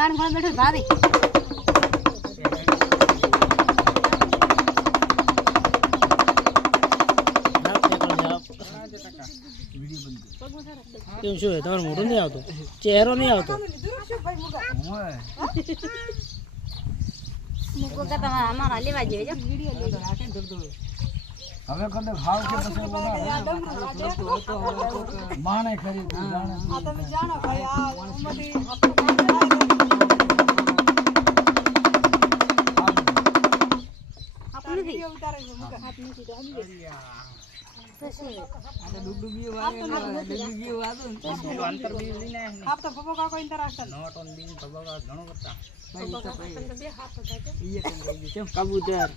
ગાડી ખોળે બેઠો ભાભી. કેમ શું હોય તમારું મોઢું નહીં આવતું? ચહેરો નહીં આવતો? મૂકો કે તમારે અમારા લેવા જોઈએ જો હવે કદે ખાવ કે પછી માણે ખરી જાણે. હાથ નથી તો સમજે. તો શું? કબૂતર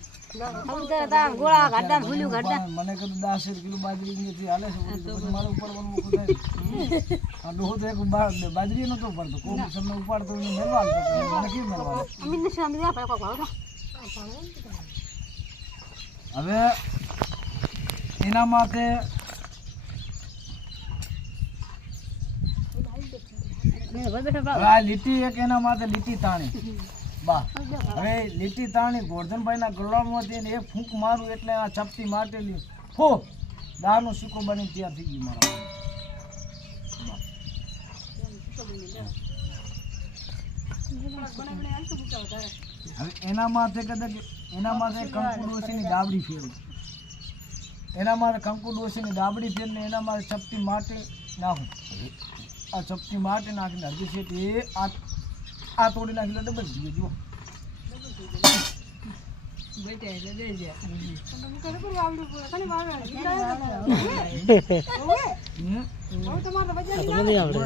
કબૂતર હતા, ગોળા કાઢતા ને ભૂલ્યું કાઢતા પણ મને કદું દસ કિલો બાજરી નથી હાલે છે મારે ઉપાડવાનું મોકું થાય આ ડોહો તો એક બાજરી નતો પડતો ઉપાડતો મેળવા મને કેમ મેળવા? ને કોક હવે એના માટે લીટી એક એના માટે લીટી તાણી. બા, હવે લીટી તાણી ગોરધનભાઈના ગળામાંથી એ ફૂંક મારું એટલે આ ચપટી માટેલી હો દાનો સૂકો બની તૈયાર થઈ ગયું મારા હવે એના માથે કદાચ એના માટે કંકુ ડોસીની દાબડી ફેરવું. એના માટે કંકુ ડોસીની દાબડી ફેરને એના માટે ચપટી માટે નાખું. આ ચપટી માટે નાખીને હજી છે એ આ આ તોડી નાખી ડબલ જીવે જુઓ. હમ? આ તો મને આવડે.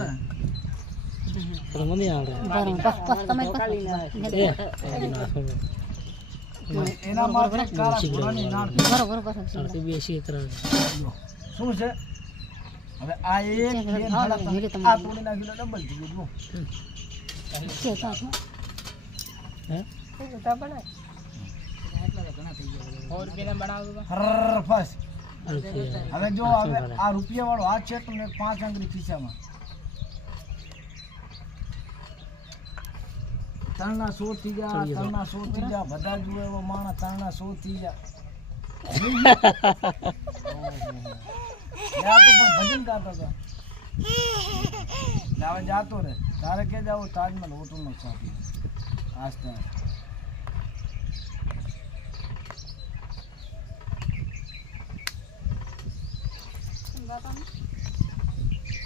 એના માથે કાળા ઘોડાની નાળ બરોબર. બરોબર બેસી તરત શું છે? હવે આ એક. આ તોડી નાખી ડબલ જુઓ છે તો હે? હવે જો હવે આ રૂપિયા વાળો હાથ છે તમને પાંચ આંગળી ખિસ્સામાં. ત્રણના સો થઈ ગયા તણના સો થઈ ગયા બધા જુએ એવો માણસ તણના સો થઈ ગયા યા તો પણ ભજન ગાતો હતો લે હવે જાતો રે તારે કે જાવ? તાજમહેલ હોટલ નો સાથી. આસ્તે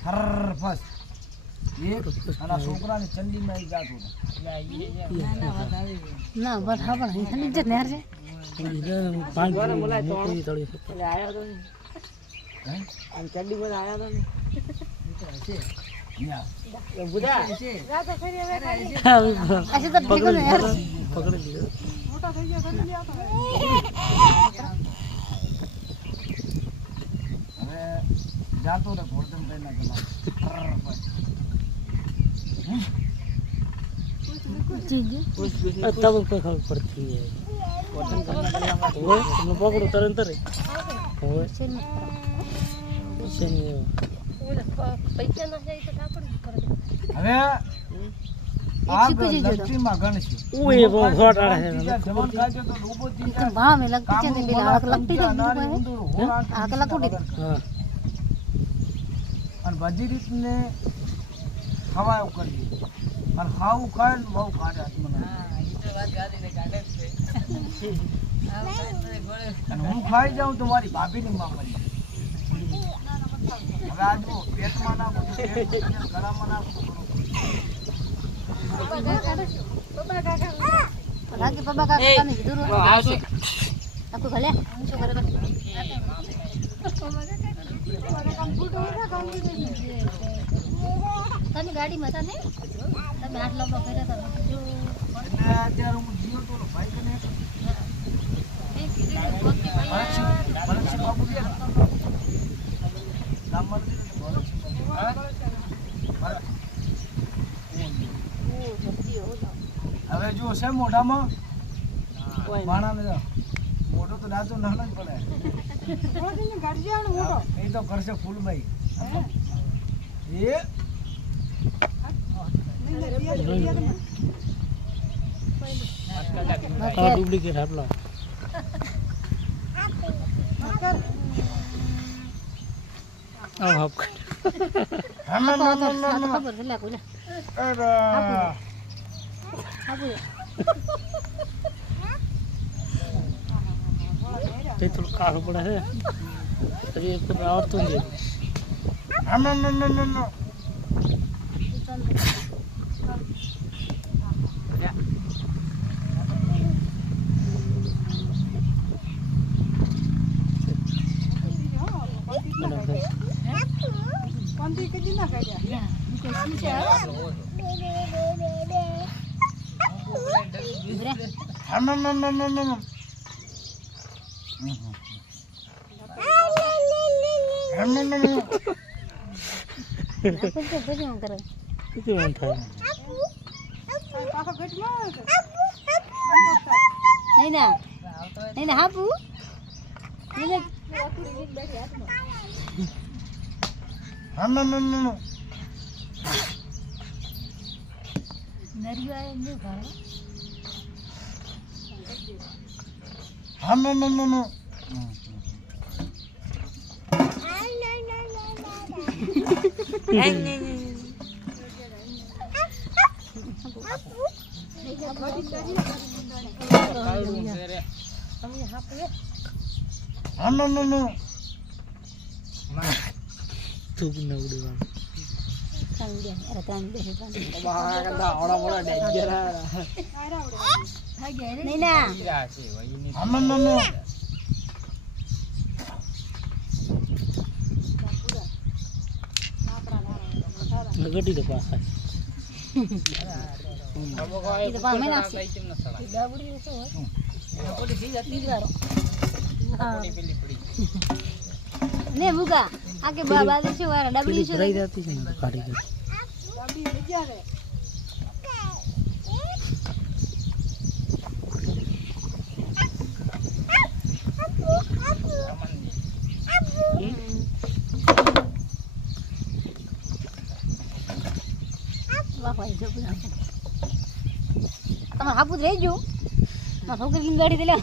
હર ફસ એક અને છોકરાની ચંડીમાં ઈ જાતો હતો. ના પણ અહીં ઠંડી જ નહેર છે. પાંચ મોટી તળી છે હે? ન્યા. અશે તો ઠીક નહેર છે પકડી લીધો હવે જાતો ના આ તબ કોઈ ખબર પડતી હે પકડો તરત તરે ઓય શેની હવે અને બધી રીતને ખવાય એવું કરજે અને ખાવું ખાય ને બહુ કાઢે હાથમાં હું ખાઈ જાઉં તો મારી ભાભીની માં મરી જાય. હવે આ જો પેટમાં નાખું ગળામાં નાખું તમે ગાડીમાં હતા ને અત્યારે હું જીવો તો ભાઈ કને ભરતસિંહ ભરતસિંહ બાપુ. હવે જુઓ છે મોઢામાં માણાને જો. મોઢો તો દાંતો નાનો જ પડે એ તો કરશે ફૂલભાઈ એ આ ડુપ્લિકેટ આટલા આવ હાફ ખબર છે લે કોઈ લે અરે તે થોડું કાળું પડે છે હમ હમ. હમ હમ હમ હમ હમ હમ. હમ હમ હમ હમ. પછી પછી હું કરે કેટલું એમ થાય નહીં. નરિયો આવે નહીં ભાવે હમ હમ હમ હમ હમ. હમ હમ હમ હમ. થૂક ને ઉડવાનું ત્રણ બે અરે ત્રણ બે ત્રણ નહીં ના હમ હમ હમ હમ. બાબા ડાબડી બાજુ છે વાળા? ડાબડી છે ભરાઈ જતી છે કાઢી દે વાહ ભાઈ જો બધા તમારે હાપુ રહેજો છોકરી ગાડી દે લે.